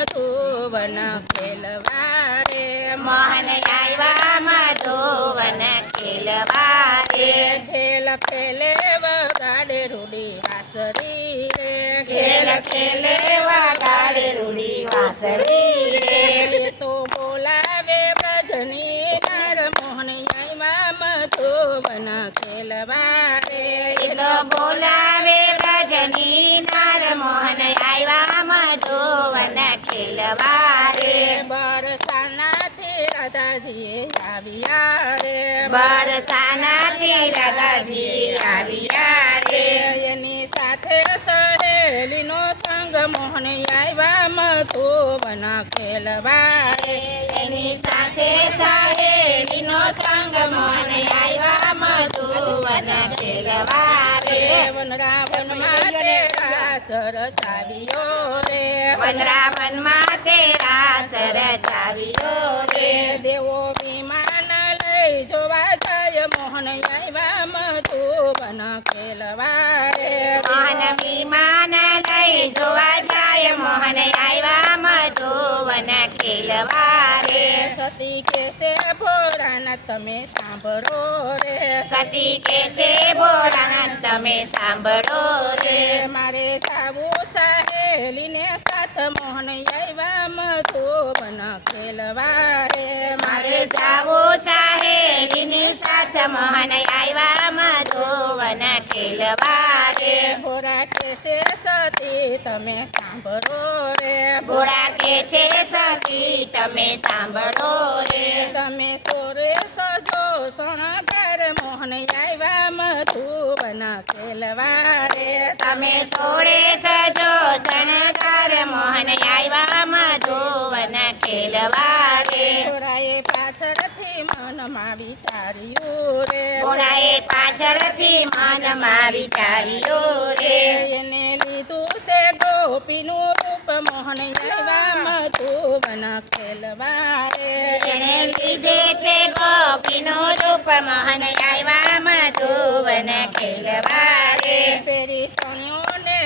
મધુવન ખેલવા રે મોહન આવ્યા મધુવન ખેલવા રે ખેલ ખેલે વગાડે રૂડી વાસરી રે ખેલ ખેલે વગાડે રૂડી વાંસળી રે એ તો બોલાવે બ્રજની નાર મોહન આવ્યા મધુવન ખેલવા રે એ તો બોલાવે રજની નાર મોહન આવ્યા મધુવન ખેલવા રે બરસાનાથી રાધાજીએ આવ્યા રે બરસાનાથી રાધાજી આવ્યા રે એની સાથે સહેલીનો સંગ મોહન આવ્યા મધુવન ખેલવા રે એની સાથે સહેલીનો સંગ મોહન આવ્યા મધુવન ખેલવા રે વનરાવનમાં તેરા સરચાવ્યો રે વનરાવનમાં તેરા સરચાવ્યો રે દેવો વિમાન લઈ જોવા જાય મોહન આવ્યા મધુવન ખેલવા રે મોહન વિમાન લઈ જોવા જાય મોહન આવ્યા મધુવન ખેલવા રે સતી કેસે ભોળાનાથ તમે સાંભળો રે સતી કે છે ભોળાનાથ તમે સાંભળો રે મારે જાવું સહેલીને સાથ મોહન આવ્યા મધુવન ખેલવા રે મારે જાવું સહેલીની સાથે મોહન આવ્યા મધુવન ખેલવા રે ભોળા કેસે સતી તમે સાંભળો રે ભોળા કે છે સતી તમે સાંભળો રે તમે સોરે સજો શણગાર મોહન આવ્યા મધુવન ખેલવા રે તમે સોળે સજો શણગાર મોહન આવ્યા મધુવન ખેલવા રે ભોળાએ પાછળથી મનમાં વિચાર્યું રે ભોળાએ પાછળથી મનમાં વિચાર્યું રે એને લીધું છે ગોપીનું રૂપ મોહન આવ્યા મધુવન ખેલવા રે એને લીધે છે ગોપીનું રૂપ મોહન આવ્યા મધુવન ખેલવા રે પેરી ચણ્યોને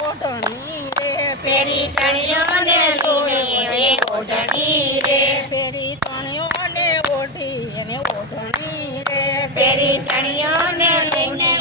ઓઢણી રે પેરી ચણિયોને લીધે ઓઢણી રે પેરી ચણ્યોને ઓઢી એને ઓઢણી રે પેરી ચણિયોને લઈને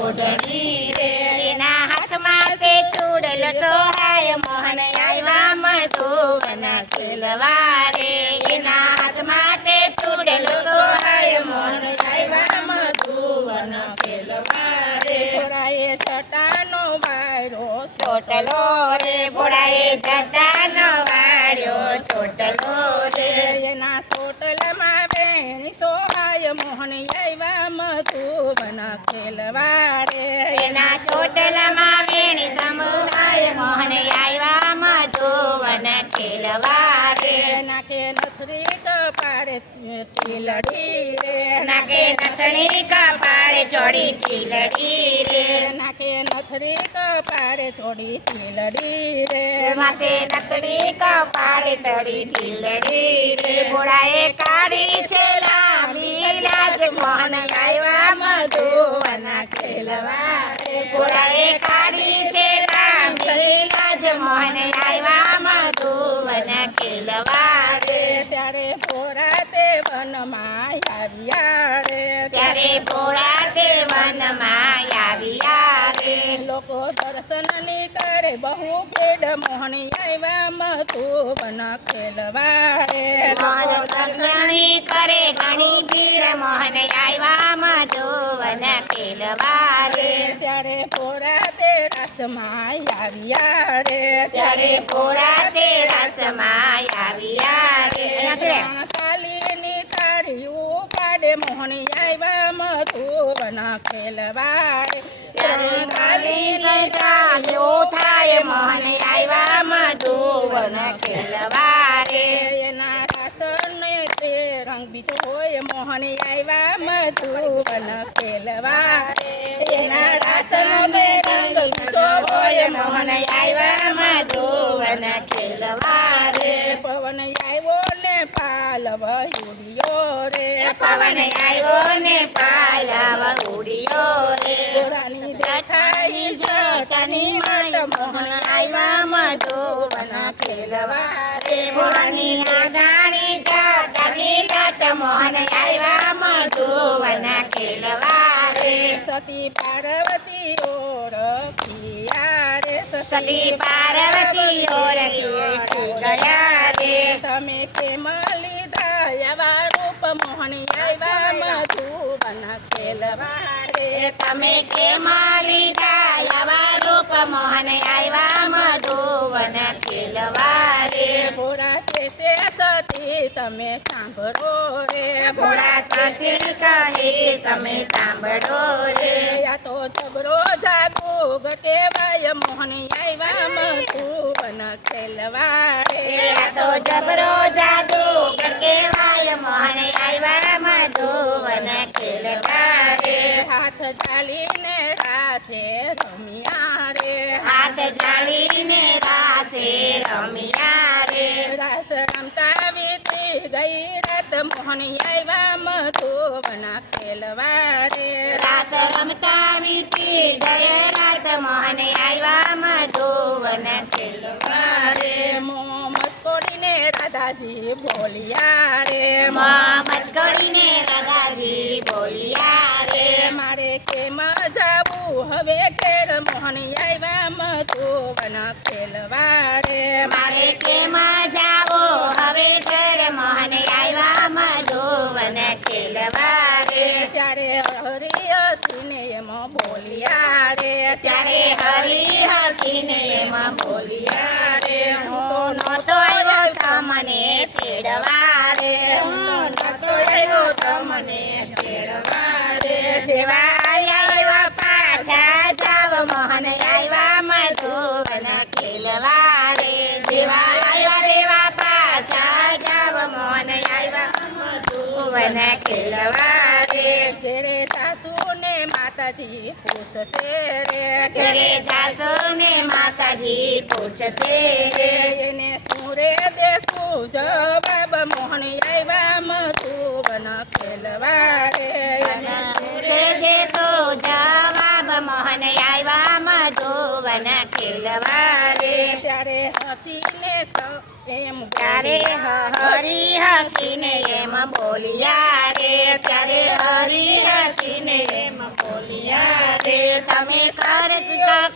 ઓઢણી રે એના હાથમાં તે ચૂડલ સોહાય મોહન આવ્યા મધુવન ખેલવા રે એના હાથમાં તે ચૂડલ સોહાય મોહન આવ્યા મધુવન ખેલવા રે ભોળાએ જટાનો વાયરો છોટલો રે ભોળાએ જટાનો વાળ્યો છોટલો રે એના સોટલમાં વેણી સોહાય મોહન આવ્યા મધુવન ખેલવા રે એના ચોટલમાં વેણી સમુદાય મોહન આવ્યા મધુવન ખેલવા રે નાકે નથરી કપાળે ટીલડી રે નાકે નથણી કપાળે ચોડી ટીલડી રે નાકે નથરી કપાળે ચોડી ટીલડી રે માથે નથણી કપાળે ચડી ટીલડી રે ભોળાએ કાઢી છે લાંબી લાજ મોહન આવ્યા મધુવન ખેલવા રે ભોળાએ કાઢી છે લાંબી લાજ મોહન આવ્યા મધુવન ખેલવા રે ત્યારે ભોળા તે વનમાં આવ્યા રે ત્યારે ભોળા તે વનમાં આવ્યા રે લોકો દર્શન ની કરે બહુ ભેડ મોહન આવ્યા મધુવન ખેલવા રે મોહન દર્શની કરે ઘણી ભીડ મોહન આવ્યા મધુવન ખેલવા રે ત્યારે ભોળા તે રસમાં આવ્યા રે ત્યારે ભોળા તે રસમાં આવ્યા રે કાલીની તારી ઉપાડે મોહન આવ્યા મધુવન ખેલવા રે કાલી કાલ્યો થાય મોહન આવ્યા મધુવન ખેલવા રે એના રાસને તે રંગ બીજો હોય મોહન આવ્યા મધુવન ખેલવા રે એના રાસન તે રંગ બીજો હોય મોહન આવ્યા મધુવન ખેલવા રે પવન આવ્યો ને પાલવ ઉડ્યો રે પવન આવ્યો ને પાલવ ઉડ્યો રે રાની દેખાઈ જટાની માટ મોહન આવ્યા મધુવન ખેલવા રે મોહની નાદાણી જાટાની લાટ મોહન આવ્યા મધુવન ખેલવા રે સતી પાર્વતી ઓળખિયા રે સતી પાર્વતી ઓળખી ગયા રે તમે કેમ લીધા એવા રૂપ મોહન આવ્યા મધુવન ખેલવા રે તમે કેમ લીધા આવા રૂપ મોહન આવ્યા મધુવન ખેલવા રે ભોળા કેસે સતી તમે સાંભળો રે ભોળા કાશી કહે તમે સાંભળો રે યા તો જબરો જાદુ ગટેવાય મોહન આવ્યા મધુવન ખેલવા રે આ તો જબરો જાદુ કહેવાય મોહન આવ્યા મધુવન ખેલવા રે હાથ ચાલીને રાસે રમ્યા રે હાથ જાળીને રાસે રમ્યા રે રાસ રમતા વીતી ગઈ રાત મોહન આવ્યા મધુવન ખેલવા રે રાસ રમતા વીતી ગયે રાત મોહન આવ્યા મધુવન ખેલવા રે મો મચકોડીને રાધાજી બોલ્યા રે મચકોડીને રાધાજી બોલ્યા રે મારે કેમ જાવું હવે ખેર મોહન આવ્યા મધુવન ખેલવા રે મારે કેમાં જાવો હવે ઘર મોહન આવ્યા મધુવન ખેલવા રે ત્યારે હરી હસીને એમ બોલ્યા રે ત્યારે હરી હસીને એમાં બોલ્યા રે હું તો નહોતો આવ્યો તમને તેડવા રે હું નહોતો આવ્યો તમને તેડવા રે જેવા આવ્યા એવા પાછા જાવ મોહન આવ્યા મધુવન ખેલવા રે જેવા આવ્યા રેવા પાછા જાવ મોહન આવ્યા મધુવન ખેલવા રે ઘેરે સાસુને માતાજી પૂછશે રે ઘરે જાશો ને માતાજી પૂછશે રે એને શું રે દેશું જવાબ મોહન આવ્યા મધુવન ખેલવા રે અને સુરે દેશો જવાબ મોહન આવ્યા મધુવન ખેલવા રે ત્યારે હસીને એમ ત્યારે હરી હસીને એમ બોલ્યા રે ત્યારે હરી હસીને એમ બોલ્યા રે તમે સરજ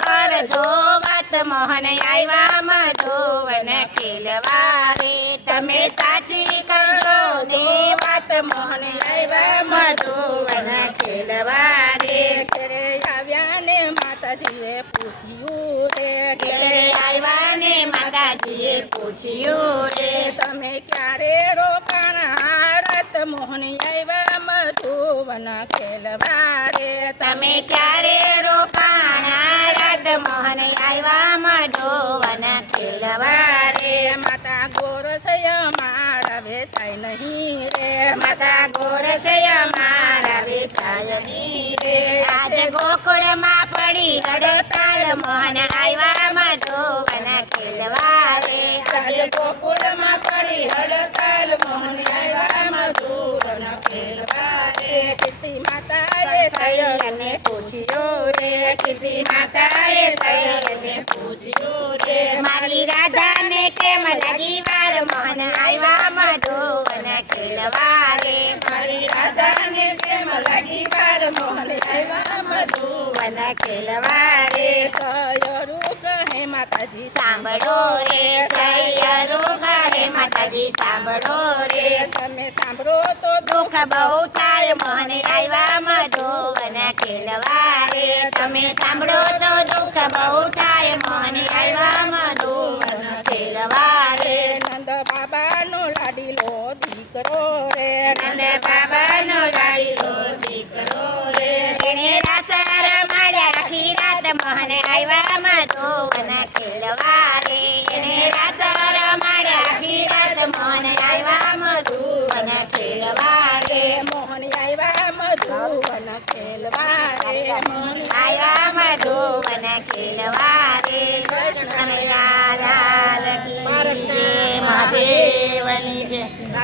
કરજો વાત મોહન આવ્યા મધુવન ખેલવા રે તમે સાચી કરજો ને વાત મોહન આવ્યા મધુવન ખેલવા રે ઘરે આવ્યા ને માતાજીએ પૂછ્યું રે ઘરે આવ્યા ને માતાજીએ પૂછ્યું રે તમે ક્યારે રોકાણા રાત મોહન આવ્યા મધુવન ખેલવા રે તમે ક્યારે રોકાણા રાત મોહન આવ્યા મધુવન ખેલવા રે માતા ગોરસય મારા વેચાય નહીં રે માતા ગોરસય મારા વેચાય નહીં રે આજે ગોકુળમાં પડી હડતાલ મોહન આવ્યા મધુવન ખેલવા રે આજે ગોકુળમાં પડી હડતાલ મોહન આવ્યા મધુવન ખેલવા રે કીર્તિ માતાએ સૈયરને પૂછ્યું રે કીર્તિ માતાએ સૈયરને પૂછ્યું રે મારી રાધાને કેમ લાગી વાર મોહન આવ્યા મધુવન ખેલવા રે મારી રાધાને કેમ લાગી વાર મોહન આવ્યા મધુવન ખેલવા રે સયરું કહે માતાજી સાંભળો રે સૈયરું કહે માતાજી સાંભળો રે તમે સાંભળો તો દુઃખ બહુ થાય મોહન આવ્યા મધુવન ખેલવા રે તમે સાંભળો તો દુઃખ બહુ થાય મોહન આવ્યા મધુવન ખેલવા રે નંદ બાબાનો લાડીલો દીકરો રે નંદ બાબાનો લાડીલો દીકરો રે એને રાસર માળ્યા આખી રાત મોહન આવ્યા મધુવન ખેલવા રે એને રાસર માળ્યા આખી રાત મોહન આવ્યા મધુવન ખેલવા રે મોહન આવ્યા મધુવન ખેલવા રે મોહન આવ્યા મધુવન ખેલવા